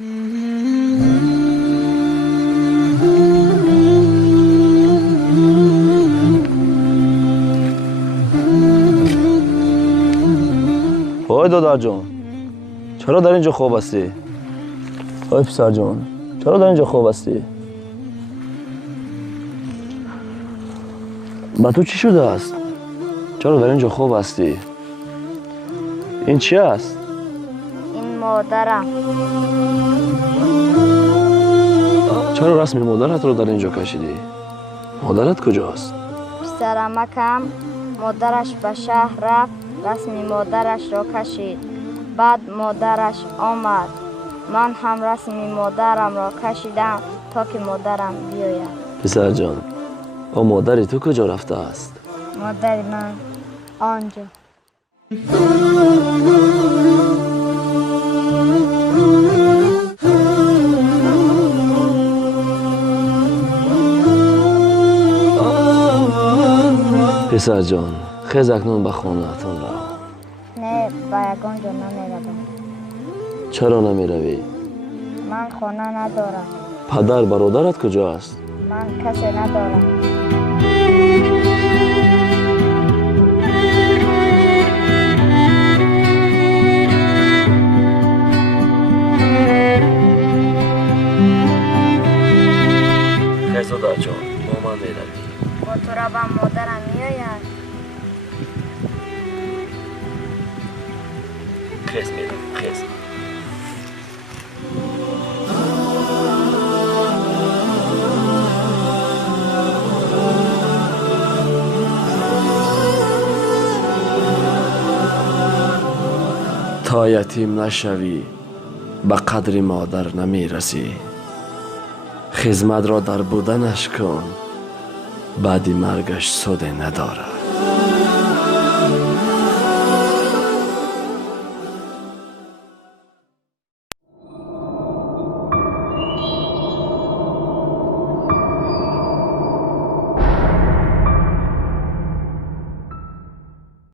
وای دادر جان، چرا در اینجا خواب هستی؟ وای پسر جان، چرا در اینجا خواب هستی؟ با تو چی شده است؟ چرا در اینجا خواب هستی؟ این چی است؟ این مادرم. چرا رسم مادرت رو در اینجا کشیدی؟ مادرت کجاست؟ پسرمکم مادرش به شهر رفت، رسم مادرش را کشید. بعد مادرش آمد، من هم رسم مادرم را کشیدم تا که مادرم بیاید. پسر جان، و مادری تو کجا رفته است؟ مادر من آنجا. پسر جان، خیز اکنون به خانه اتان رو. نه، به یگان جا نمیروم. چرا نمی روی؟ من خانه ندارم. پدر برادرت کجا است؟ من کسی ندارم. خیز دادر جان، با من می روی. با تو را به مادرم میآید. خیز می روی، خیز. تا یتیم نشوی به قدر مادر نمی رسی. خدمت را در بودنش کن، بعد مرگش سود ندارد.